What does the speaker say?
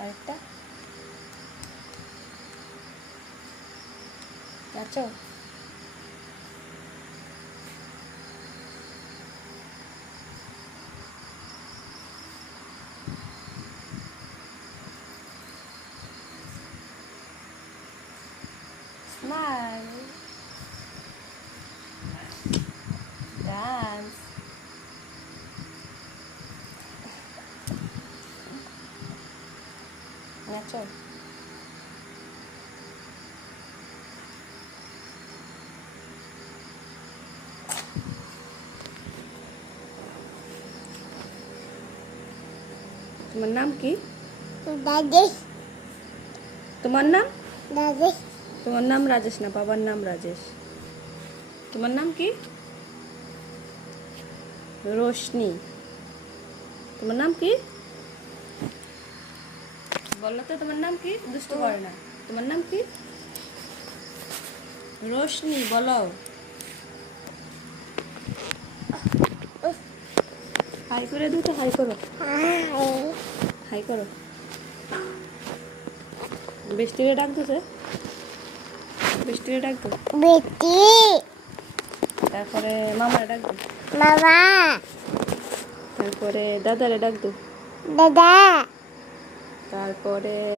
আরেকটা নাচো। Smile. Dance. নাচো। তোমার নাম কি? রাজেশ। তোমার নাম? রাজেশ। তোমার নাম রাজেশ না, বাবার নাম রাজেশ। তোমার নাম কি? রোশনি। তোমার নাম কি? বলো তো তোমার নাম কি? দুষ্টু করে না। তোমার নাম কি? রোশনি। বলো। হাই করে দিও তো, হাই করো। হাই করো। বৃষ্টিরে ডাক দিছে। বৃষ্টিরে ডাক দো। বেটি। তারপরে মামারে ডাক দো। মামা। তারপরে দাদারে ডাক দো। দাদা। তারপরে